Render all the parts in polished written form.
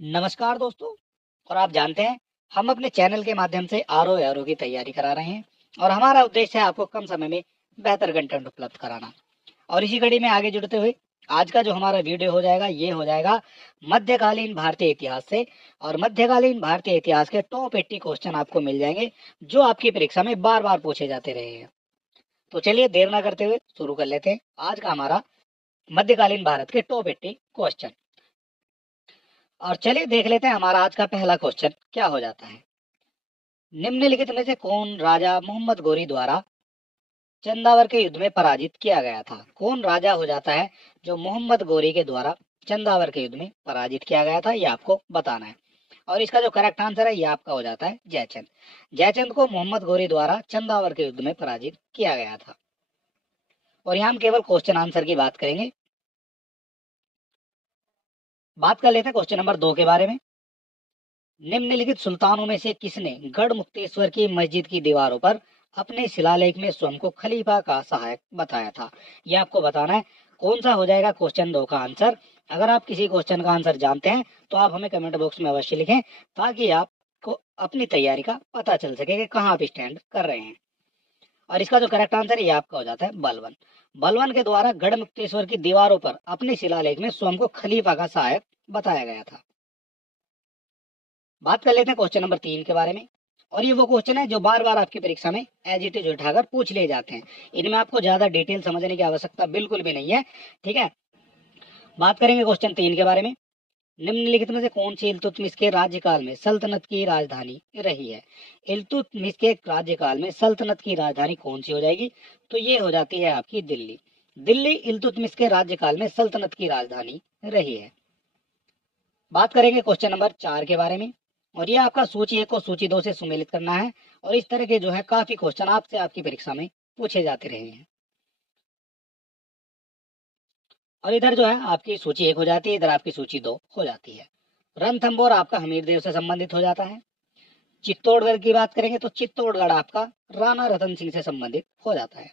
नमस्कार दोस्तों। और आप जानते हैं हम अपने चैनल के माध्यम से आरओ की तैयारी करा रहे हैं और हमारा उद्देश्य है आपको कम समय में बेहतर कंटेंट उपलब्ध कराना। और इसी कड़ी में आगे जुड़ते हुए आज का जो हमारा वीडियो हो जाएगा ये हो जाएगा मध्यकालीन भारतीय इतिहास से। और मध्यकालीन भारतीय इतिहास के टॉप 80 क्वेश्चन आपको मिल जाएंगे जो आपकी परीक्षा में बार बार पूछे जाते रहे हैं। तो चलिए देर ना करते हुए शुरू कर लेते हैं आज का हमारा मध्यकालीन भारत के टॉप 80 क्वेश्चन। और चलिए देख लेते हैं हमारा आज का पहला क्वेश्चन क्या हो जाता है। निम्नलिखित में से कौन राजा मोहम्मद गोरी द्वारा चंदावर के युद्ध में पराजित किया गया था? कौन राजा हो जाता है जो मोहम्मद गोरी के द्वारा चंदावर के युद्ध में पराजित किया गया था, ये आपको बताना है। और इसका जो करेक्ट आंसर है ये आपका हो जाता है जयचंद। जयचंद को मोहम्मद गोरी द्वारा चंदावर के युद्ध में पराजित किया गया था। और यहाँ हम केवल क्वेश्चन आंसर की बात करेंगे। बात कर लेते हैं क्वेश्चन नंबर 2 के बारे में। निम्नलिखित सुल्तानों में से किसने गढ़ मुक्तेश्वर की मस्जिद की दीवारों पर अपने शिलालेख में स्वयं को खलीफा का सहायक बताया था? यह आपको बताना है। कौन सा हो जाएगा क्वेश्चन 2 का आंसर? अगर आप किसी क्वेश्चन का आंसर जानते हैं तो आप हमें कमेंट बॉक्स में अवश्य लिखें ताकि आपको अपनी तैयारी का पता चल सके कि कहाँ आप स्टैंड कर रहे हैं। और इसका जो करेक्ट आंसर है ये आपका हो जाता है बलवन। बलवन के द्वारा गढ़ मुक्तेश्वर की दीवारों पर अपने शिलालेख में स्वयं को खलीफा का सहायक बताया गया था। बात कर लेते हैं क्वेश्चन नंबर 3 के बारे में। और ये वो क्वेश्चन है जो बार बार आपकी परीक्षा में एज इट इज उठाकर पूछ लिए जाते हैं। इनमें आपको ज्यादा डिटेल समझने की आवश्यकता बिल्कुल भी नहीं है, ठीक है। बात करेंगे क्वेश्चन 3 के बारे में। निम्नलिखित में से कौन सी इल्तुतमिश के राज्यकाल में सल्तनत की राजधानी रही है? इल्तुतमिश के राज्यकाल में सल्तनत की राजधानी कौन सी हो जाएगी? तो ये हो जाती है आपकी दिल्ली। दिल्ली इल्तुतमिश के राज्यकाल में सल्तनत की राजधानी रही है। बात करेंगे क्वेश्चन नंबर 4 के बारे में। और ये आपका सूची 1 को सूची 2 से सुमेलित करना है। और इस तरह के जो है काफी क्वेश्चन आपसे आपकी परीक्षा में पूछे जाते रहे हैं। और इधर जो है आपकी सूची 1 हो जाती है, इधर आपकी सूची 2 हो जाती है। रणथंभौर आपका हमीरदेव से संबंधित हो जाता है। चित्तौड़गढ़ की बात करेंगे तो चित्तौड़गढ़ आपका राणा रतन सिंह से संबंधित हो जाता है।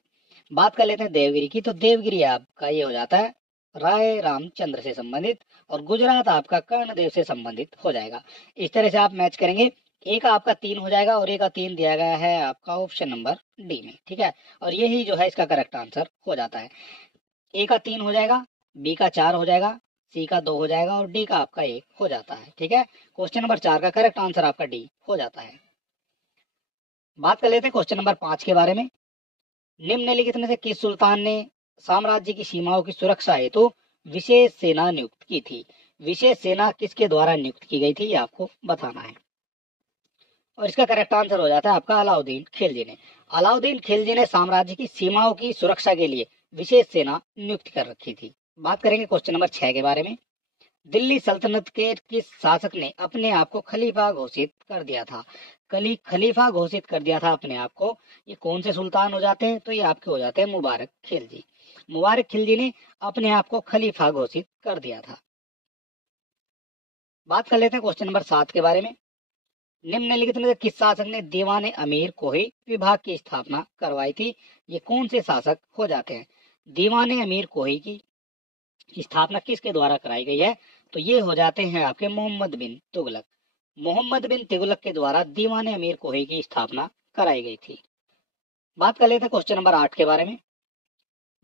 बात कर लेते हैं देवगिरी की, तो देवगिरी आपका ये हो जाता है राय रामचंद्र से संबंधित। और गुजरात आपका कर्णदेव से संबंधित हो जाएगा। इस तरह से आप मैच करेंगे। ए का आपका 3 हो जाएगा और ए का 3 दिया गया है आपका ऑप्शन नंबर डी में, ठीक है। और यही जो है इसका करेक्ट आंसर हो जाता है। ए का 3 हो जाएगा, बी का 4 हो जाएगा, सी का 2 हो जाएगा और डी का आपका 1 हो जाता है, ठीक है। क्वेश्चन नंबर 4 का करेक्ट आंसर आपका डी हो जाता है। बात कर लेते हैं क्वेश्चन नंबर 5 के बारे में। निम्नलिखित में से किस सुल्तान ने साम्राज्य की सीमाओं की सुरक्षा हेतु विशेष सेना नियुक्त की थी? विशेष सेना किसके द्वारा नियुक्त की गई थी ये आपको बताना है। और इसका करेक्ट आंसर हो जाता है आपका अलाउद्दीन खिलजी ने। अलाउद्दीन खिलजी ने साम्राज्य की सीमाओं की सुरक्षा के लिए विशेष सेना नियुक्त कर रखी थी। बात करेंगे क्वेश्चन नंबर 6 के बारे में। दिल्ली सल्तनत के किस शासक ने अपने आप को खलीफा घोषित कर दिया था? खलीफा घोषित कर दिया था अपने आप को। ये कौन से सुल्तान हो जाते हैं? तो ये आपके हो जाते हैं मुबारक खिलजी। मुबारक खिलजी ने अपने आप को खलीफा घोषित कर दिया था। बात कर लेते हैं क्वेश्चन नंबर 7 के बारे में। निम्नलिखित में से किस शासक ने दीवाने अमीर कोही विभाग की स्थापना करवाई थी? ये कौन से शासक हो जाते हैं? दीवाने अमीर कोही की स्थापना किसके द्वारा कराई गई है? तो ये हो जाते हैं आपके मोहम्मद बिन तुगलक। मोहम्मद बिन तुगलक के द्वारा दीवाने अमीर कोही की स्थापना कराई गई थी। बात कर लेते हैं क्वेश्चन नंबर 8 के बारे में।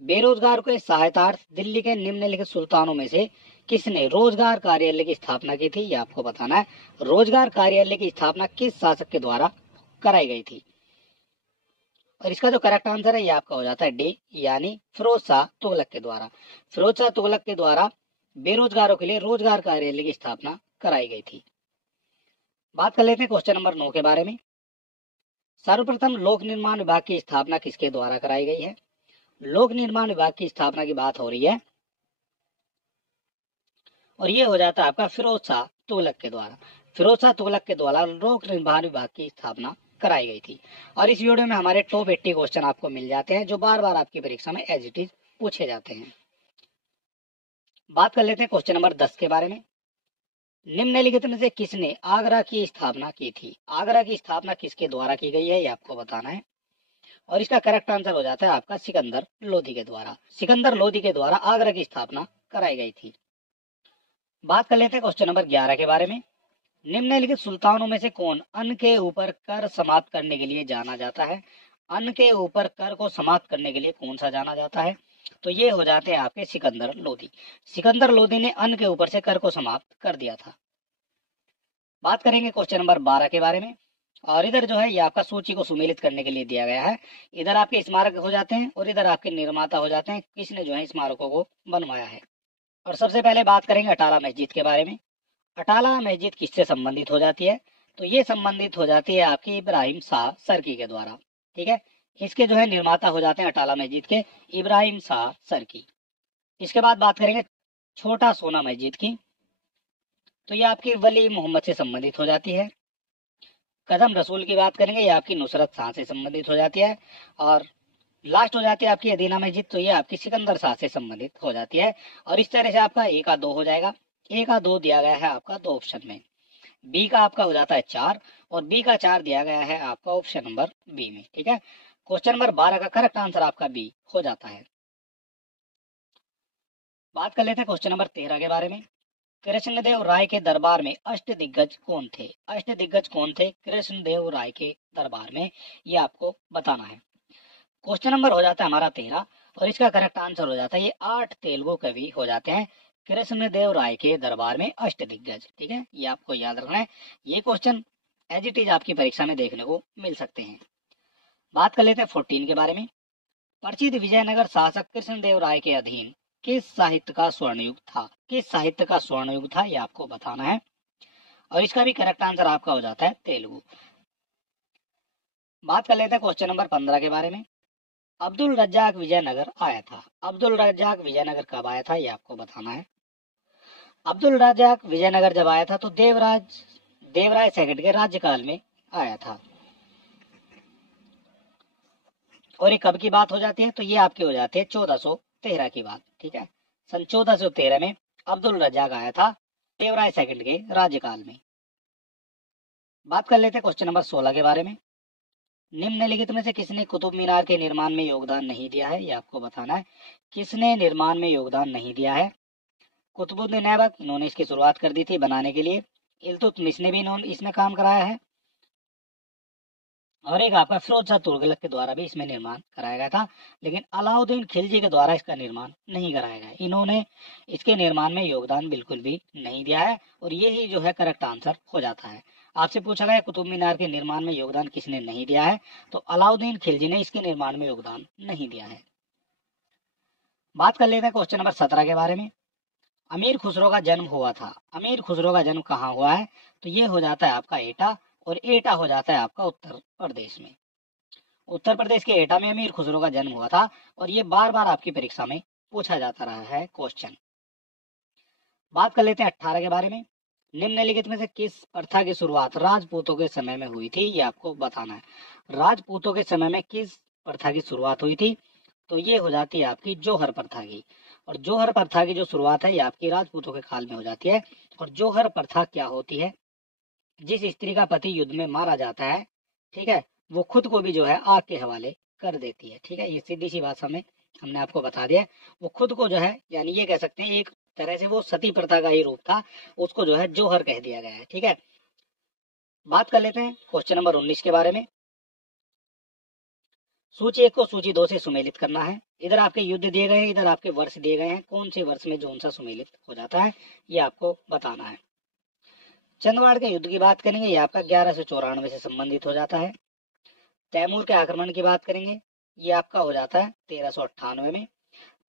बेरोजगार को सहायतार्थ दिल्ली के निम्नलिखित सुल्तानों में से किसने रोजगार कार्यालय की स्थापना की थी? ये आपको बताना है। रोजगार कार्यालय की स्थापना किस शासक के द्वारा कराई गई थी? और इसका जो करेक्ट आंसर है ये आपका हो जाता है डी, यानी फिरोज शाह तुगलक के द्वारा। फिरोज शाह तुगलक के द्वारा बेरोजगारों के लिए रोजगार कार्यालय की स्थापना कराई गई थी। बात कर लेते हैं क्वेश्चन नंबर 9 के बारे में। सर्वप्रथम लोक निर्माण विभाग की स्थापना किसके द्वारा कराई गई है? लोक निर्माण विभाग की स्थापना की बात हो रही है और ये हो जाता है आपका फिरोज शाह तुगलक के द्वारा। फिरोज शाह तुगलक के द्वारा लोक निर्माण विभाग की स्थापना कराई गई थी। और इस वीडियो में हमारे टॉप 80 क्वेश्चन आपको मिल जाते हैं जो बार बार आपकी परीक्षा में एज इट इज पूछे जाते हैं। बात कर लेते हैं क्वेश्चन नंबर 10 के बारे में। निम्नलिखित में से किसने आगरा की स्थापना की थी? आगरा की स्थापना किसके द्वारा की गई है ये आपको बताना है। और इसका करेक्ट आंसर हो जाता है आपका सिकंदर लोधी के द्वारा। सिकंदर लोधी के द्वारा आगरा की स्थापना कराई गई थी। बात कर लेते हैं क्वेश्चन नंबर 11 के बारे में। निम्नलिखित सुल्तानों में से कौन अन्न के ऊपर कर समाप्त करने के लिए जाना जाता है? अन्न के ऊपर कर को समाप्त करने के लिए कौन सा जाना जाता है? तो ये हो जाते हैं आपके सिकंदर लोदी। सिकंदर लोदी ने अन्न के ऊपर से कर को समाप्त कर दिया था। बात करेंगे क्वेश्चन नंबर 12 के बारे में। और इधर जो है ये आपका सूची को सुमेलित करने के लिए दिया गया है। इधर आपके स्मारक हो जाते हैं और इधर आपके निर्माता हो जाते हैं, किसने जो है स्मारकों को बनवाया है। और सबसे पहले बात करेंगे अटाला मस्जिद के बारे में। अटाला मस्जिद किससे संबंधित हो जाती है? तो ये संबंधित हो जाती है आपकी इब्राहिम शाह सरकी के द्वारा। ठीक है, इसके जो है निर्माता हो जाते हैं अटाला मस्जिद के इब्राहिम शाह सरकी। इसके बाद बात करेंगे छोटा सोना मस्जिद की। तो ये आपकी वली मोहम्मद से संबंधित हो जाती है। कदम रसूल की बात करेंगे, ये आपकी नुसरत शाह से संबंधित हो जाती है। और लास्ट हो जाती है आपकी अदीना मस्जिद, तो ये आपकी सिकंदर शाह से संबंधित हो जाती है। और इस तरह से आपका ए का 2 हो जाएगा। ए का 2 दिया गया है आपका 2 ऑप्शन में, बी का आपका हो जाता है 4 और बी का 4 दिया गया है आपका ऑप्शन नंबर बी में। ठीक है, क्वेश्चन नंबर 12 का करेक्ट आंसर आपका बी हो जाता है। बात कर लेते हैं क्वेश्चन नंबर 13 के बारे में। कृष्णदेव राय के दरबार में अष्टदिग्गज कौन थे? अष्टदिग्गज कौन थे कृष्णदेव राय के दरबार में, ये आपको बताना है। क्वेश्चन नंबर हो जाता है हमारा 13 और इसका करेक्ट आंसर हो जाता है ये 8 तेलुगु कवि हो जाते हैं कृष्णदेव राय के दरबार में अष्टदिग्गज। ठीक है, ये आपको याद रखना है। ये क्वेश्चन एज इट इज आपकी परीक्षा में देखने को मिल सकते हैं। बात कर लेते हैं 14 के बारे में। प्रसिद्ध विजयनगर शासक कृष्णदेव राय के अधीन किस साहित्य का स्वर्णयुग था? किस साहित्य का स्वर्णयुग था, ये आपको बताना है। और इसका भी करेक्ट आंसर आपका हो जाता है तेलुगु। बात कर लेते हैं क्वेश्चन नंबर 15 के बारे में। अब्दुल रज्जाक विजयनगर आया था। अब्दुल रज्जाक विजयनगर कब आया था, ये आपको बताना है। अब्दुल रज्जाक विजयनगर जब आया था तो देवराय सेकंड के राज्यकाल में आया था। और ये कब की बात हो जाती है? तो ये आपकी हो जाती है 1413 की बात। ठीक है, सन 1413 में अब्दुल रज्जाक आया था देवराय सेकंड के राज्यकाल में। बात कर लेते हैं क्वेश्चन नंबर 16 के बारे में। निम्नलिखित में से किसने कुतुब मीनार के निर्माण में योगदान नहीं दिया है, ये आपको बताना है। किसने निर्माण में योगदान नहीं दिया है? कुतुबुद्दीन ऐबक, इन्होंने इसकी शुरुआत कर दी थी बनाने के लिए। इल्तुतमिश ने भी इन्होंने इसमें काम कराया है। और एक आपका फिरोज शाह तुगलक के द्वारा भी इसमें निर्माण कराया गया था, लेकिन अलाउद्दीन खिलजी के द्वारा इसका निर्माण नहीं कराया गया। इन्होंने इसके निर्माण में योगदान बिल्कुल भी नहीं दिया है और ये ही जो है करेक्ट आंसर हो जाता है। आपसे पूछा गया कुतुब मीनार के निर्माण में योगदान किसने नहीं दिया है, तो अलाउद्दीन खिलजी ने इसके निर्माण में योगदान नहीं दिया है। बात कर लेते हैं क्वेश्चन नंबर 17 के बारे में। अमीर खुसरो का जन्म हुआ था। अमीर खुसरो का जन्म कहाँ हुआ है? तो ये हो जाता है आपका एटा और एटा हो जाता है आपका उत्तर प्रदेश में। उत्तर प्रदेश के एटा में अमीर खुसरो का जन्म हुआ था और ये बार बार आपकी परीक्षा में पूछा जाता रहा है क्वेश्चन। बात कर लेते हैं 18 के बारे में। निम्नलिखित में से किस प्रथा की शुरुआत राजपूतों के समय में हुई थी, ये आपको बताना है। राजपूतों के समय में किस प्रथा की शुरुआत हुई थी? तो ये हो जाती है आपकी जौहर प्रथा की। और जौहर प्रथा की जो शुरुआत है ये आपकी राजपूतों के काल में हो जाती है। और जौहर प्रथा क्या होती है? जिस स्त्री का पति युद्ध में मारा जाता है, ठीक है, वो खुद को भी जो है आग के हवाले कर देती है। ठीक है, ये सीधी सी बात हमने आपको बता दिया। वो खुद को जो है यानी ये कह सकते हैं एक तरह से वो सती प्रथा का ही रूप था, उसको जो है जौहर कह दिया गया है। ठीक है, बात कर लेते हैं क्वेश्चन नंबर 19 के बारे में। सूची 1 को सूची 2 से सुमेलित करना है। इधर आपके युद्ध दिए गए हैं, इधर आपके वर्ष दिए गए हैं, कौन से वर्ष में कौन सा सुमेलित हो जाता है ये आपको बताना है। चंदवाड़ के युद्ध की बात करेंगे, ये आपका 1194 से संबंधित हो जाता है। तैमूर के आक्रमण की बात करेंगे, ये आपका हो जाता है 1398 में।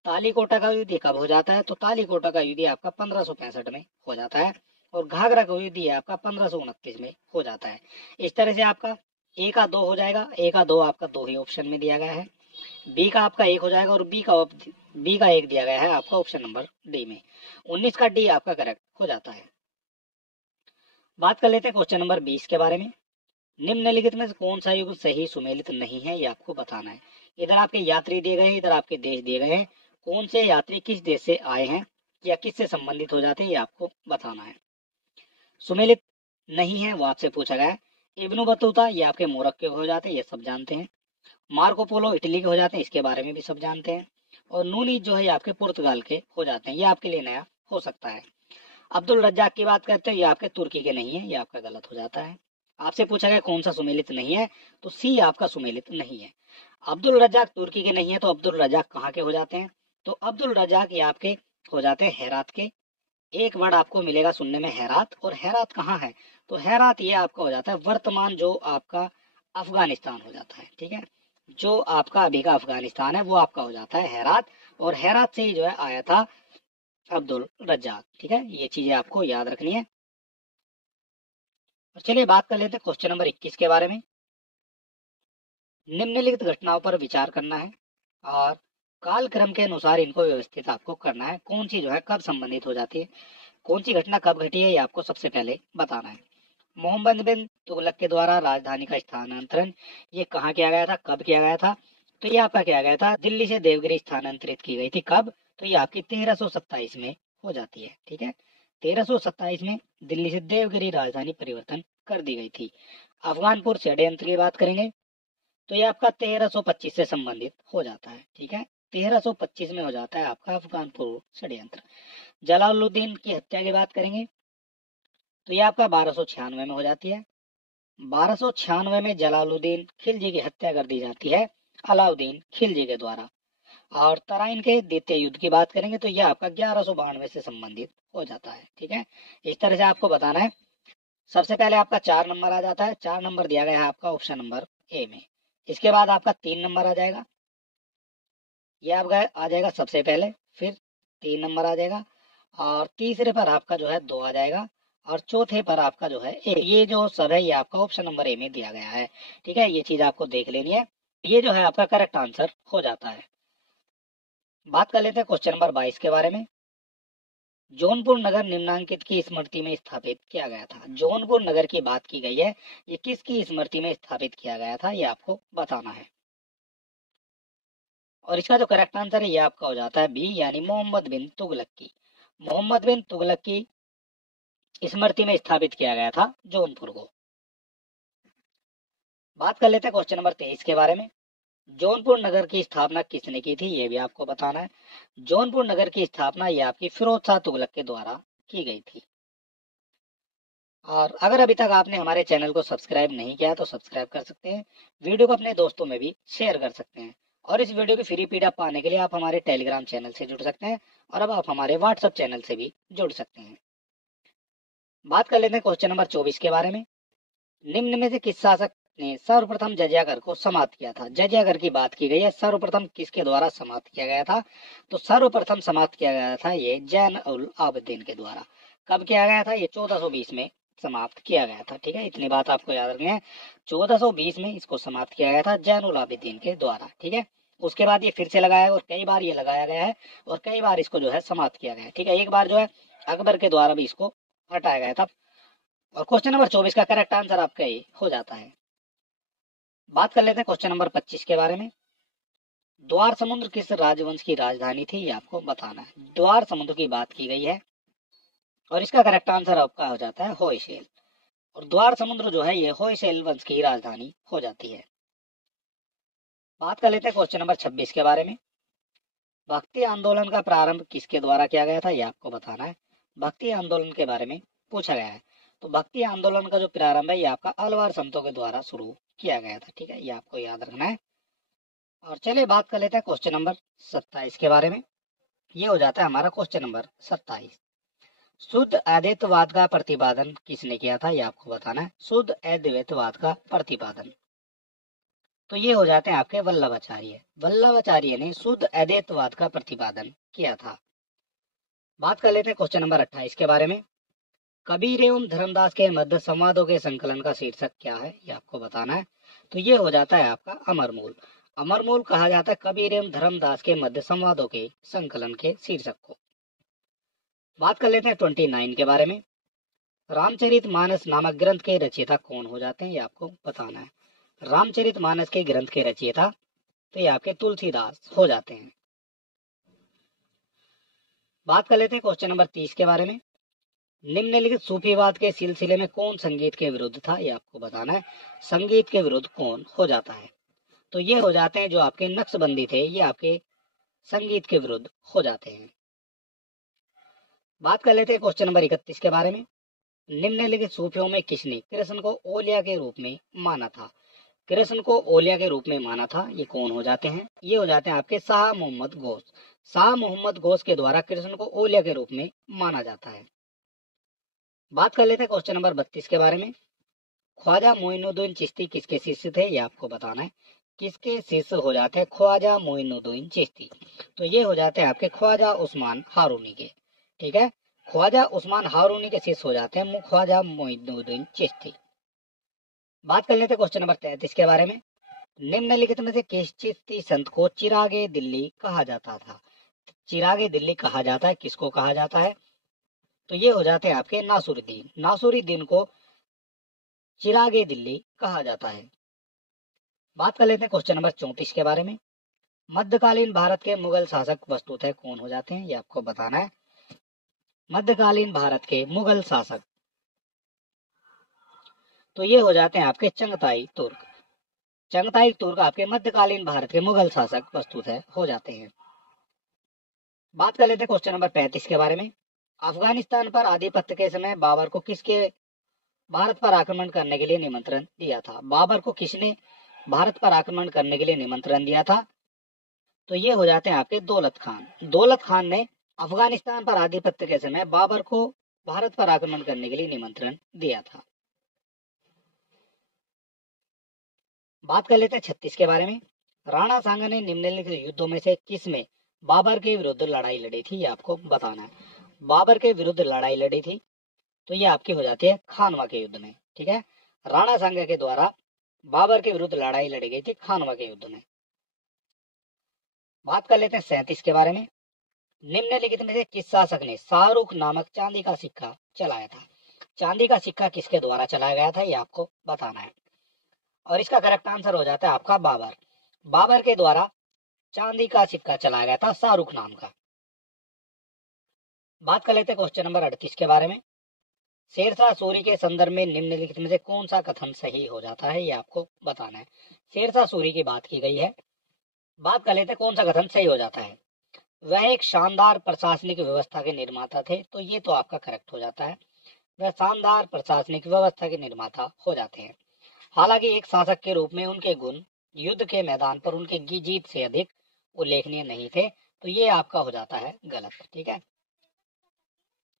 तालीकोटा का युद्ध कब हो जाता है? तो तालीकोटा का युद्ध आपका 1565 में हो जाता है। और घाघरा का युद्ध आपका 1529 में हो जाता है। इस तरह से आपका ए का 2 हो जाएगा, ए का 2 आपका 2 ही ऑप्शन में दिया गया है। बी का आपका 1 हो जाएगा और बी का 1 दिया गया है आपका ऑप्शन नंबर डी में। 19 का डी आपका करेक्ट हो जाता है। बात कर लेते हैं क्वेश्चन नंबर 20 के बारे में। निम्नलिखित में से कौन सा युग सही सुमेलित नहीं है, ये आपको बताना है। इधर आपके यात्री दिए गए हैं, इधर आपके देश दिए गए हैं, कौन से यात्री किस देश से आए हैं या किससे संबंधित हो जाते हैं ये आपको बताना है। सुमेलित नहीं है वो आपसे पूछा गया है। इब्नु बतूता ये आपके मोरक्को के हो जाते हैं, ये सब जानते हैं। मार्को पोलो इटली के हो जाते हैं, इसके बारे में भी सब जानते हैं। और नूनी जो है आपके पुर्तगाल के हो जाते हैं, ये आपके लिए नया हो सकता है। अब्दुल रज्जाक की बात करते हैं, ये आपके तुर्की के नहीं है, ये आपका गलत हो जाता है। आपसे पूछा गया कौन सा सुमेलित नहीं है, तो सी आपका सुमेलित नहीं है। अब्दुल रज्जाक तुर्की के नहीं है, तो अब्दुल रज्जाक कहाँ के हो जाते हैं, तो अब्दुल रज्जाक ये आपके हो जाते हैं हेरात के। एक वर्ड आपको मिलेगा सुनने में हेरात, और हेरात कहाँ है, तो हेरात ये आपका हो जाता है वर्तमान जो आपका अफगानिस्तान हो जाता है। ठीक है, जो आपका अभी का अफगानिस्तान है वो आपका हो जाता है हेरात, और हेरात से ही जो है आया था अब्दुल रज्जाक। ठीक है, ये चीजें आपको याद रखनी है। और चलिए बात कर लेते हैं क्वेश्चन नंबर 21 के बारे में। निम्नलिखित घटनाओं पर विचार करना है और कालक्रम के अनुसार इनको व्यवस्थित आपको करना है। कौन सी जो है कब संबंधित हो जाती है, कौन सी घटना कब घटी है, ये आपको सबसे पहले बताना है। मोहम्मद बिन तुगलक के द्वारा राजधानी का स्थानांतरण ये कहाँ किया गया था, कब किया गया था, तो ये आपका किया गया था दिल्ली से देवगिरी स्थानांतरित की गई थी। कब, तो ये आपकी 1327 में हो जाती है। ठीक है, 1327 में दिल्ली से देवगिरी राजधानी परिवर्तन कर दी गई थी। अफगानपुर षड्यंत्र की बात करेंगे तो ये आपका 1325 से संबंधित हो जाता है। ठीक है, 1325 में हो जाता है आपका अफगानपुर षड्यंत्र। जलालुद्दीन की हत्या की बात करेंगे तो ये आपका 1296 में हो जाती है। 1296 में जलालुद्दीन खिलजी की हत्या कर दी जाती है अलाउद्दीन खिलजी के द्वारा। और तराइन के द्वितीय युद्ध की बात करेंगे तो यह आपका 1192 से संबंधित हो जाता है। ठीक है, इस तरह से आपको बताना है। सबसे पहले आपका 4 नंबर आ जाता है, 4 नंबर दिया गया है आपका ऑप्शन नंबर ए में। इसके बाद आपका 3 नंबर आ जाएगा, ये आपका आ जाएगा सबसे पहले, फिर 3 नंबर आ जाएगा, और तीसरे पर आपका जो है 2 आ जाएगा, और चौथे पर आपका जो है ए। ये जो सब है ये आपका ऑप्शन नंबर ए में दिया गया है। ठीक है, ये चीज आपको देख लेनी है। ये जो है आपका करेक्ट आंसर हो जाता है। बात कर लेते हैं क्वेश्चन नंबर 22 के बारे में। जौनपुर नगर निम्नांकित की स्मृति में स्थापित किया गया था। जौनपुर नगर की बात की गई है, ये किसकी स्मृति में स्थापित किया गया था, ये आपको बताना है। और इसका जो करेक्ट आंसर है ये आपका हो जाता है बी, यानी मोहम्मद बिन तुगलक की। मोहम्मद बिन तुगलक की स्मृति में स्थापित किया गया था जौनपुर को। बात कर लेते हैं क्वेश्चन नंबर 23 के बारे में। जौनपुर नगर की स्थापना किसने की थी, ये भी आपको बताना है। जौनपुर नगर की स्थापना ये आपकी फिरोज शाह तुगलक के द्वारा की गई थी। और अगर अभी तक आपने हमारे चैनल को सब्सक्राइब नहीं किया तो सब्सक्राइब कर सकते हैं, वीडियो को अपने दोस्तों में भी शेयर कर सकते हैं। और इस वीडियो की फ्री पीडीएफ पाने के लिए आप हमारे टेलीग्राम चैनल से जुड़ सकते हैं, और अब आप हमारे व्हाट्सएप चैनल से भी जुड़ सकते हैं। बात कर लेते हैं क्वेश्चन नंबर 24 के बारे में। निम्न में से किस शासक ने सर्वप्रथम जजिया कर को समाप्त किया था। जजिया कर की बात की गई है, सर्वप्रथम किसके द्वारा समाप्त किया गया था, तो सर्वप्रथम समाप्त किया गया था ये जैन उल आबिदीन के द्वारा। कब किया गया था, ये 1420 में समाप्त किया गया था। ठीक है, इतनी बात आपको याद रखनी है, 1420 में इसको समाप्त किया गया था जैन उल आबिदीन के द्वारा। ठीक है, उसके बाद ये फिर से लगाया और कई बार ये लगाया गया है, और कई बार इसको जो है समाप्त किया गया है। ठीक है, एक बार जो है अकबर के द्वारा भी इसको हटाया गया था। और क्वेश्चन नंबर 24 का करेक्ट आंसर आपका ये हो जाता है। बात कर लेते हैं क्वेश्चन नंबर 25 के बारे में। द्वार समुद्र किस राजवंश की राजधानी थी, ये आपको बताना है। द्वार समुद्र की बात की गई है, और इसका करेक्ट आंसर आपका हो जाता है होयसेल। और द्वार समुद्र जो है ये होयसेल वंश की राजधानी हो जाती है। बात कर लेते हैं क्वेश्चन नंबर 26 के बारे में। भक्ति आंदोलन का प्रारंभ किसके द्वारा किया गया था, ये आपको बताना है। भक्ति आंदोलन के बारे में पूछा गया है, तो भक्ति आंदोलन का जो प्रारंभ है ये आपका अलवार संतों के द्वारा शुरू किया गया था। ठीक है, ये आपको याद रखना है। और चलिए बात कर लेते हैं क्वेश्चन नंबर 27 के बारे में। ये हो जाता है हमारा क्वेश्चन नंबर 27। शुद्ध अद्वैतवाद का प्रतिपादन किसने किया था, ये आपको बताना है। शुद्ध अद्वैतवाद का प्रतिपादन, तो ये हो जाते हैं आपके वल्लभाचार्य। वल्लभाचार्य ने शुद्ध अद्वैतवाद का प्रतिपादन किया था। बात कर लेते हैं क्वेश्चन नंबर 28 के बारे में। कबीर एवं धर्मदास के मध्य संवादों के संकलन का शीर्षक क्या है, ये आपको बताना है। तो ये हो जाता है आपका अमरमूल। अमरमूल कहा जाता है कबीर एवं धर्मदास के मध्य संवादों के संकलन के शीर्षक को। बात कर लेते हैं 29 के बारे में। रामचरित मानस नामक ग्रंथ के रचयिता कौन हो जाते हैं, ये आपको बताना है। रामचरित मानस के ग्रंथ के रचयिता तो ये आपके तुलसीदास हो जाते हैं। बात कर लेते हैं क्वेश्चन नंबर 30 के बारे में। निम्नलिखित सूफीवाद के सिलसिले में कौन संगीत के विरुद्ध था, ये आपको बताना है। संगीत के विरुद्ध कौन हो जाता है, तो ये हो जाते हैं जो आपके नक्शबंदी थे, ये आपके संगीत के विरुद्ध हो जाते हैं। बात कर लेते हैं क्वेश्चन नंबर 31 के बारे में। निम्नलिखित सूफियों में किसने कृष्ण को ओलिया के रूप में माना था? कृष्ण को ओलिया के रूप में माना था, ये कौन हो जाते हैं? ये हो जाते हैं आपके शाह मोहम्मद गौस। शाह मोहम्मद गौस के द्वारा कृष्ण को ओलिया के रूप में माना जाता है। बात कर लेते हैं क्वेश्चन नंबर 32 के बारे में। ख्वाजा मोइनुद्दीन चिश्ती किसके शिष्य थे? ये आपको बताना है। किसके शिष्य हो जाते हैं ख्वाजा मोइनुद्दीन चिश्ती? तो ये हो जाते हैं आपके ख्वाजा उस्मान हारूनी के। ठीक है, ख्वाजा उस्मान हारूनी के शिष्य हो जाते हैं ख्वाजा मोइनुद्दीन चिश्ती। बात कर लेते हैं क्वेश्चन नंबर 33 के बारे में। निम्नलिखित में से किस चिश्ती संत को चिरागे दिल्ली कहा जाता था? चिरागे दिल्ली कहा जाता है, किसको कहा जाता है? तो ये हो जाते हैं आपके नासुरुद्दीन। नासुरुद्दीन को चिरागे दिल्ली कहा जाता है। बात कर लेते हैं क्वेश्चन नंबर 34 के बारे में। मध्यकालीन भारत के मुगल शासक वस्तुतः कौन हो जाते हैं? ये आपको बताना है। मध्यकालीन भारत के मुगल शासक, तो ये हो जाते हैं आपके चंगताई तुर्क। चंगताई तुर्क आपके मध्यकालीन भारत के मुगल शासक वस्तुतः हो जाते हैं। बात कर लेते हैं क्वेश्चन नंबर 35 के बारे में। अफगानिस्तान पर आधिपत्य के समय बाबर को किसके भारत पर आक्रमण करने के लिए निमंत्रण दिया था? बाबर को किसने भारत पर आक्रमण करने के लिए निमंत्रण दिया था? तो ये हो जाते हैं आपके दौलत खान। दौलत खान ने अफगानिस्तान पर आधिपत्य के समय बाबर को भारत पर आक्रमण करने के लिए निमंत्रण दिया था। बात कर लेते हैं 36 के बारे में। राणा सांगा ने निम्नलिखित युद्धों में से किस में बाबर के विरुद्ध लड़ाई लड़ी थी? ये आपको बताना है। बाबर के विरुद्ध लड़ाई लड़ी थी, तो ये आपकी हो जाती है खानवा के युद्ध में। ठीक है, राणा सांगा के द्वारा बाबर के विरुद्ध लड़ाई लड़ी गई थी खानवा के युद्ध में। बात कर लेते हैं 37 के बारे में। निम्नलिखित में से किस शासक ने शाहरुख नामक चांदी का सिक्का चलाया था? चांदी का सिक्का किसके द्वारा चलाया गया था? ये आपको बताना है। और इसका करेक्ट आंसर हो जाता है आपका बाबर। बाबर के द्वारा चांदी का सिक्का चलाया गया था शाहरुख नाम का। बात कर लेते हैं क्वेश्चन नंबर 38 के बारे में। शेरशाह सूरी के संदर्भ में निम्नलिखित में से कौन सा कथन सही हो जाता है? ये आपको बताना है। शेरशाह सूरी की बात की गई है। बात कर लेते हैं कौन सा कथन सही हो जाता है। वह एक शानदार प्रशासनिक व्यवस्था के निर्माता थे, तो ये तो आपका करेक्ट हो जाता है। वह शानदार प्रशासनिक व्यवस्था के निर्माता हो जाते हैं। हालांकि एक शासक के रूप में उनके गुण युद्ध के मैदान पर उनके जीत से अधिक उल्लेखनीय नहीं थे, तो ये आपका हो जाता है गलत। ठीक है,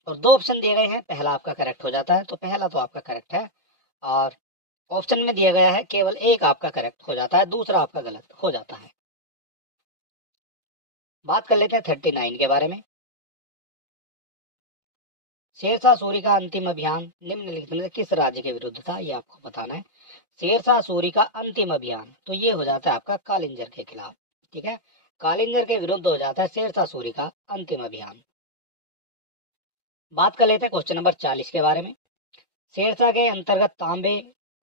और दो ऑप्शन दिए गए हैं, पहला आपका करेक्ट हो जाता है, तो पहला तो आपका करेक्ट है। और ऑप्शन में दिया गया है केवल एक आपका करेक्ट हो जाता है, दूसरा आपका गलत हो जाता है। बात कर लेते हैं 39 के बारे में। शेरशाह सूरी का अंतिम अभियान निम्नलिखित में से किस राज्य के विरुद्ध था? ये आपको बताना है। शेरशाह सूरी का अंतिम अभियान, तो ये हो जाता है आपका कालिंजर के खिलाफ। ठीक है, कालिंजर के विरुद्ध हो जाता है शेरशाह सूरी का अंतिम अभियान। बात कर लेते हैं क्वेश्चन नंबर 40 के बारे में। शेरशाह के अंतर्गत तांबे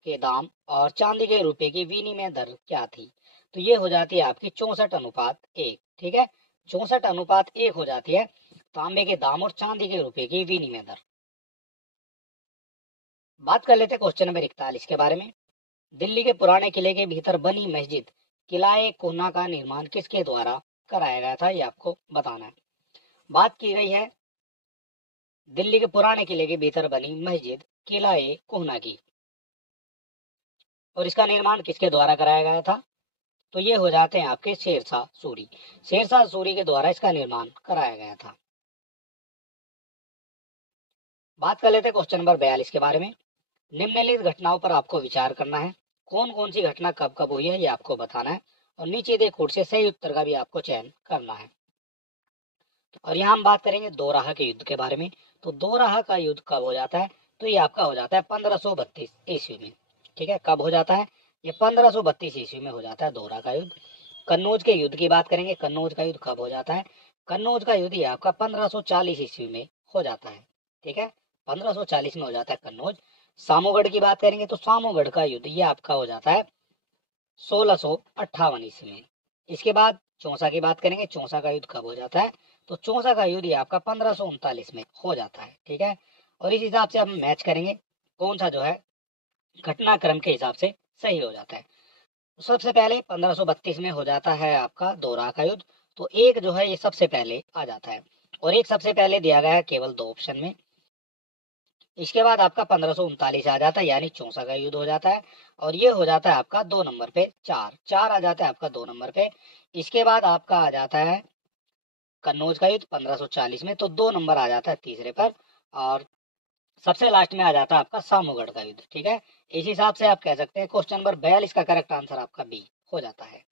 के दाम और चांदी के रुपए की विनिमय दर क्या थी? तो ये हो जाती है आपकी 64:1। ठीक है, 64:1 हो जाती है तांबे के दाम और चांदी के रुपए की विनिमय दर। बात कर लेते हैं क्वेश्चन नंबर 41 के बारे में। दिल्ली के पुराने किले के भीतर बनी मस्जिद किला-ए कोहना का निर्माण किसके द्वारा कराया गया था? ये आपको बताना है। बात की गई है दिल्ली के पुराने किले के भीतर बनी मस्जिद किला-ए कोहना की, और इसका निर्माण किसके द्वारा कराया गया था? तो ये हो जाते हैं आपके शेरशाह सूरी। शेरशाह सूरी के द्वारा इसका निर्माण कराया गया था। बात कर लेते हैं क्वेश्चन नंबर 42 के बारे में। निम्नलिखित घटनाओं पर आपको विचार करना है। कौन कौन सी घटना कब कब हुई है, ये आपको बताना है, और नीचे दे कोड से सही उत्तर का भी आपको चयन करना है। और यहाँ हम बात करेंगे दोराहा के युद्ध के बारे में। तो दोराहा का युद्ध कब हो जाता है? तो ये आपका हो जाता है 1532 ईस्वी में। ठीक है, कब हो जाता है? ये 1532 ईस्वी में हो जाता है दोराहा का युद्ध। कन्नौज के युद्ध की बात करेंगे, कन्नौज का युद्ध कब हो जाता है? कन्नौज का युद्ध ये आपका 1540 ईस्वी में हो जाता है। ठीक है, 1540 में हो जाता है कन्नौज। सामोगढ़ की बात करेंगे तो सामोगढ़ का युद्ध ये आपका हो जाता है 1658 ईस्वी में। इसके बाद चौसा की बात करेंगे, चौसा का युद्ध कब हो जाता है? तो चौसा का युद्ध ये आपका 1539 में हो जाता है। ठीक है, और इस हिसाब से हम मैच करेंगे कौन सा जो है घटनाक्रम के हिसाब से सही हो जाता है। सबसे पहले 1532 में हो जाता है आपका दोराहा का युद्ध, तो एक जो है ये सबसे पहले आ जाता है। और एक सबसे पहले दिया गया है केवल 2 ऑप्शन में। इसके बाद आपका 1539 आ जाता है, यानी 64 का युद्ध हो जाता है, और ये हो जाता है आपका 2 नंबर पे 4 आ जाता है आपका 2 नंबर पे। इसके बाद आपका आ जाता है कन्नौज का युद्ध 1540 में, तो 2 नंबर आ जाता है तीसरे पर। और सबसे लास्ट में आ जाता है आपका सामूगढ़ का युद्ध। ठीक है, इस हिसाब से आप कह सकते हैं क्वेश्चन नंबर 42 का करेक्ट आंसर आपका बी हो जाता है।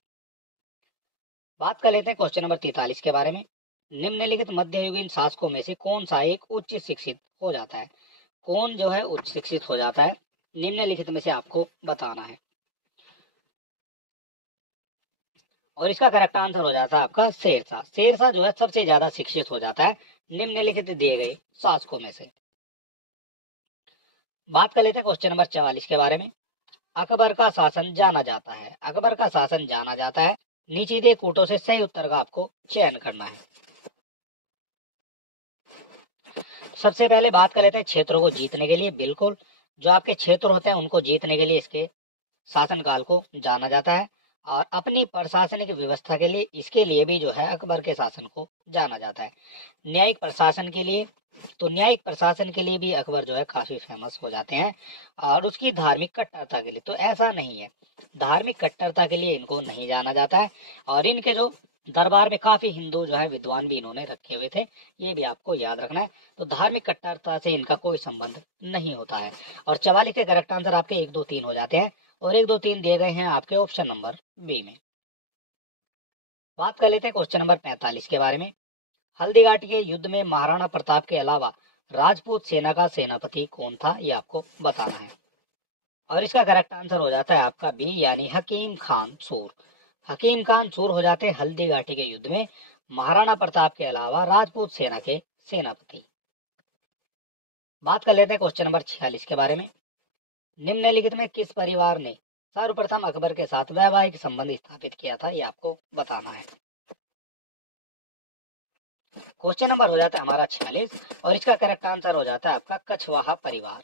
बात कर लेते हैं क्वेश्चन नंबर 43 के बारे में। निम्नलिखित मध्ययुगीन शासकों में से कौन सा एक उच्च शिक्षित हो जाता है? कौन जो है उच्च शिक्षित हो जाता है, निम्नलिखित में से आपको बताना है। और इसका करेक्ट आंसर हो जाता है आपका शेरशाह। शेरशाह जो है सबसे ज्यादा शिक्षित हो जाता है निम्नलिखित दिए गए शासकों में से। बात कर लेते हैं क्वेश्चन नंबर 44 के बारे में। अकबर का शासन जाना जाता है, अकबर का शासन जाना जाता है, नीचे दिए कोटों से सही उत्तर का आपको चयन करना है। सबसे पहले बात कर लेते हैं क्षेत्रों को जीतने के लिए। बिल्कुल, जो आपके क्षेत्र होते हैं उनको जीतने के लिए इसके शासनकाल को जाना जाता है, और अपनी प्रशासनिक व्यवस्था के लिए इसके लिए भी जो है अकबर के शासन को जाना जाता है। न्यायिक प्रशासन के लिए, तो न्यायिक प्रशासन के लिए भी अकबर जो है काफी फेमस हो जाते हैं। और उसकी धार्मिक कट्टरता के लिए तो ऐसा नहीं है, धार्मिक कट्टरता के लिए इनको नहीं जाना जाता है। और इनके जो दरबार में काफी हिंदू जो है विद्वान भी इन्होंने रखे हुए थे, ये भी आपको याद रखना है। तो धार्मिक कट्टरता से इनका कोई संबंध नहीं होता है। और 44 के करेक्ट आंसर आपके 1 2 3 हो जाते हैं, और 1 2 3 दिए गए हैं आपके ऑप्शन नंबर बी में। बात कर लेते हैं क्वेश्चन नंबर 45 के बारे में। हल्दीघाटी के युद्ध में महाराणा प्रताप के अलावा राजपूत सेना का सेनापति कौन था, ये आपको बताना है। और इसका करेक्ट आंसर हो जाता है आपका बी, यानी हकीम खान सूर। हकीम खान सूर हो जाते हैं हल्दीघाटी के युद्ध में महाराणा प्रताप के अलावा राजपूत सेना के सेनापति। बात कर लेते हैं क्वेश्चन नंबर 46 के बारे में। निम्नलिखित में किस परिवार ने सर्वप्रथम अकबर के साथ वैवाहिक संबंध स्थापित किया था, ये आपको बताना है। क्वेश्चन नंबर हो जाता है हमारा 46, और इसका करेक्ट आंसर हो जाता है आपका कछवाहा परिवार।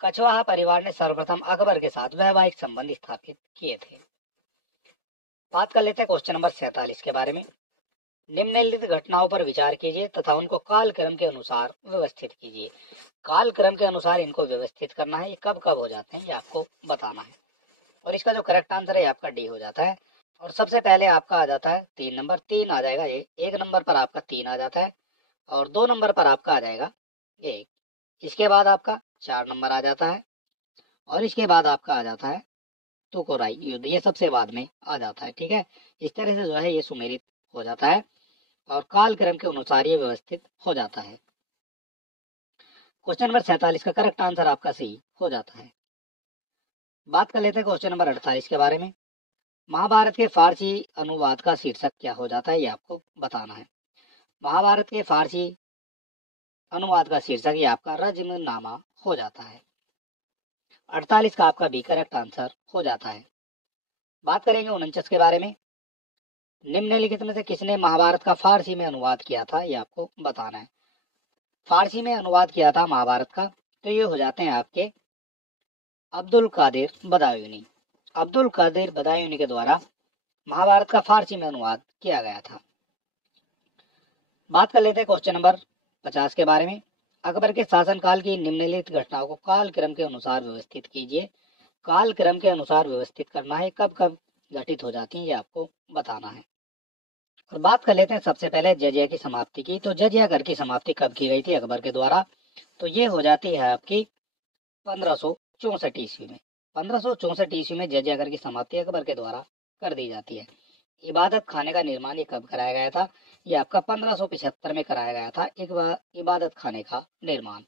कछवाहा परिवार ने सर्वप्रथम अकबर के साथ वैवाहिक संबंध स्थापित किए थे। बात कर लेते हैं क्वेश्चन नंबर 47 के बारे में। निम्नलिखित घटनाओं पर विचार कीजिए तथा उनको कालक्रम के अनुसार व्यवस्थित कीजिए। कालक्रम के अनुसार इनको व्यवस्थित करना है, ये कब कब हो जाते हैं ये आपको बताना है। और इसका जो करेक्ट आंसर है आपका डी हो जाता है। और सबसे पहले आपका आ जाता है 3 नंबर, 3 आ जाएगा ये, 1 नंबर पर आपका 3 आ जाता है, और 2 नंबर पर आपका आ जाएगा 1। इसके बाद आपका 4 नंबर आ जाता है, और इसके बाद आपका आ जाता है तुकोराई युद्ध, ये सबसे बाद में आ जाता है। ठीक है, इस तरह से जो है ये सुमेलित हो जाता है, और कालक्रम के अनुसार ये व्यवस्थित हो जाता है। क्वेश्चन नंबर 47 का करेक्ट आंसर आपका सी हो जाता है। बात कर लेते हैं क्वेश्चन नंबर 48 के बारे में। महाभारत के फारसी अनुवाद का शीर्षक क्या हो जाता है, ये आपको बताना है। महाभारत के फारसी अनुवाद का शीर्षक ये आपका रज्मनामा हो जाता है। 48 का आपका बी करेक्ट आंसर हो जाता है। बात करेंगे 49 के बारे में। निम्नलिखित में से किसने महाभारत का फारसी में अनुवाद किया था, ये आपको बताना है। फारसी में अनुवाद किया था महाभारत का, तो ये हो जाते हैं आपके अब्दुल कादिर बदायूनी। अब्दुल कादिर बदायूनी के द्वारा महाभारत का फारसी में अनुवाद किया गया था। बात कर लेते हैं क्वेश्चन नंबर 50 के बारे में। अकबर के शासनकाल की निम्नलिखित घटनाओं को कालक्रम के अनुसार व्यवस्थित कीजिए। कालक्रम के अनुसार व्यवस्थित करना है, कब कब घटित हो जाती है ये आपको बताना है। और बात कर लेते हैं सबसे पहले जजिया की समाप्ति की। तो जजिया घर की समाप्ति कब की गई थी अकबर के द्वारा, तो ये हो जाती है आपकी 1564 ईस्वी में। 1564 ईस्वी में जजिया घर की समाप्ति अकबर के द्वारा कर दी जाती है। इबादत खाने का निर्माण ये कब कराया गया था, ये आपका 1575 में कराया गया था इबादत खाने का निर्माण।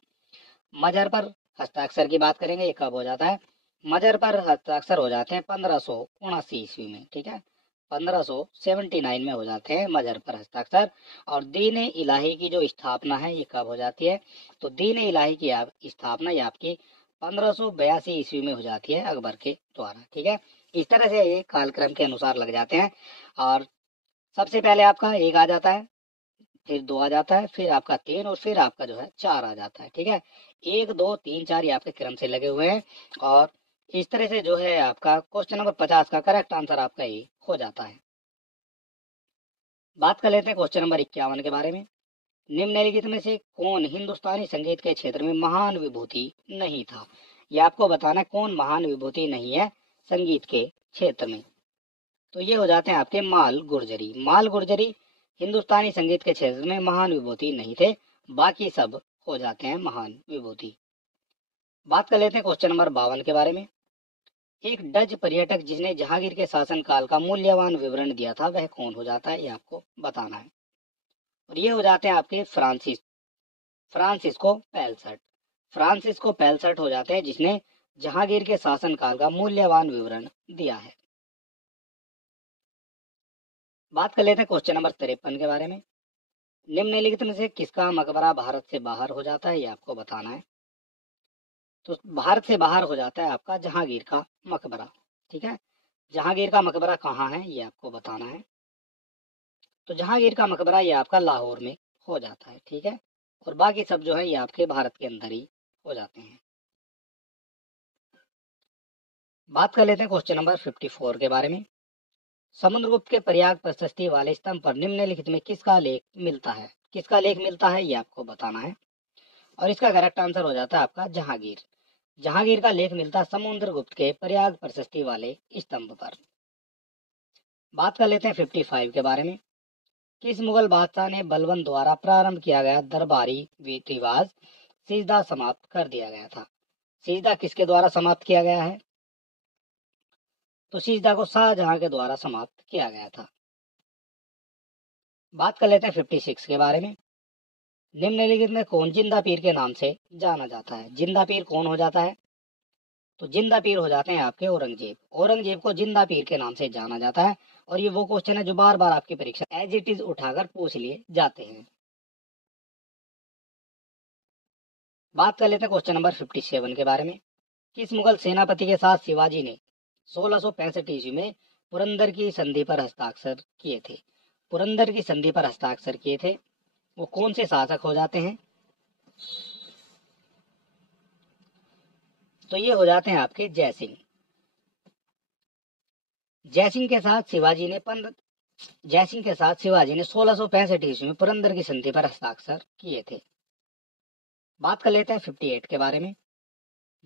मजहर पर हस्ताक्षर की बात करेंगे, ये कब हो जाता है, मजहर पर हस्ताक्षर हो जाते हैं 1579 ईस्वी में। ठीक है, 1579 में हो जाते हैं मजहर पर हस्ताक्षर। और दीन इलाही की जो स्थापना है ये कब हो जाती है, तो दीन इलाही की स्थापना ये आपकी 1582 ईस्वी में हो जाती है अकबर के द्वारा। ठीक है, इस तरह से ये कालक्रम के अनुसार लग जाते हैं। और सबसे पहले आपका 1 आ जाता है, फिर 2 आ जाता है, फिर आपका 3, और फिर आपका जो है 4 आ जाता है। ठीक है, 1 2 3 4 ये आपके क्रम से लगे हुए हैं। और इस तरह से जो है आपका क्वेश्चन नंबर 50 का करेक्ट आंसर आपका ये हो जाता है। बात कर लेते हैं क्वेश्चन नंबर 51 के बारे में। निम्नलिखित में से कौन हिंदुस्तानी संगीत के क्षेत्र में महान विभूति नहीं था। ये आपको बताना है कौन महान विभूति नहीं है संगीत के क्षेत्र में। तो ये हो जाते हैं आपके माल गुर्जरी। माल गुर्जरी हिंदुस्तानी संगीत के क्षेत्र में महान विभूति नहीं थे, बाकी सब हो जाते हैं महान विभूति। बात कर लेते हैं क्वेश्चन नंबर 52 के बारे में। एक डच पर्यटक जिसने जहांगीर के शासनकाल का मूल्यवान विवरण दिया था वह कौन हो जाता है, ये आपको बताना है। और ये हो जाते हैं आपके फ्रांसिस्को पेलसट। फ्रांसिस्को पेलसट हो जाते हैं जिसने जहांगीर के शासनकाल का मूल्यवान विवरण दिया है। बात कर लेते हैं क्वेश्चन नंबर 53 के बारे में। निम्नलिखित में से किसका मकबरा भारत से बाहर हो जाता है, ये आपको बताना है। तो भारत से बाहर हो जाता है आपका जहांगीर का मकबरा। ठीक है, जहांगीर का मकबरा कहाँ है ये आपको बताना है। तो जहांगीर का मकबरा ये आपका लाहौर में हो जाता है। ठीक है, और बाकी सब जो है ये आपके भारत के अंदर ही हो जाते हैं। बात कर लेते हैं क्वेश्चन नंबर 54 के बारे में। समुद्रगुप्त के प्रयाग प्रशस्ति वाले स्तंभ पर निम्नलिखित में किसका लेख मिलता है, किसका लेख मिलता है ये आपको बताना है। और इसका करेक्ट आंसर हो जाता है आपका जहांगीर। जहांगीर का लेख मिलता है समुद्रगुप्त के प्रयाग प्रशस्ति वाले स्तंभ पर। बात कर लेते हैं 55 के बारे में। किस मुगल बादशाह ने बलबन द्वारा प्रारंभ किया गया दरबारी रिवाज सिजदा समाप्त कर दिया गया था। सिजदा किसके द्वारा समाप्त किया गया है, तो सिजदा को शाहजहां के द्वारा समाप्त किया गया था। बात कर लेते हैं 56 के बारे में। निम्नलिखित में कौन जिंदा पीर के नाम से जाना जाता है। जिंदा पीर कौन हो जाता है, तो जिंदा पीर हो जाते हैं आपके औरंगजेब। औरंगजेब को जिंदा पीर के नाम से जाना जाता है। और ये वो क्वेश्चन है जो बार बार आपकी परीक्षा एज इट इज उठाकर पूछ लिए जाते हैं। बात कर लेते हैं क्वेश्चन नंबर 57 के बारे में। किस मुगल सेनापति के साथ शिवाजी ने 1665 ईस्वी में पुरंदर की संधि पर हस्ताक्षर किए थे। पुरंदर की संधि पर हस्ताक्षर किए थे वो कौन से शासक हो जाते हैं, तो ये हो जाते हैं आपके जयसिंह। जयसिंह के साथ शिवाजी ने 1665 ईस्वी में पुरंदर की संधि पर हस्ताक्षर किए थे। बात कर लेते हैं 58 के बारे में।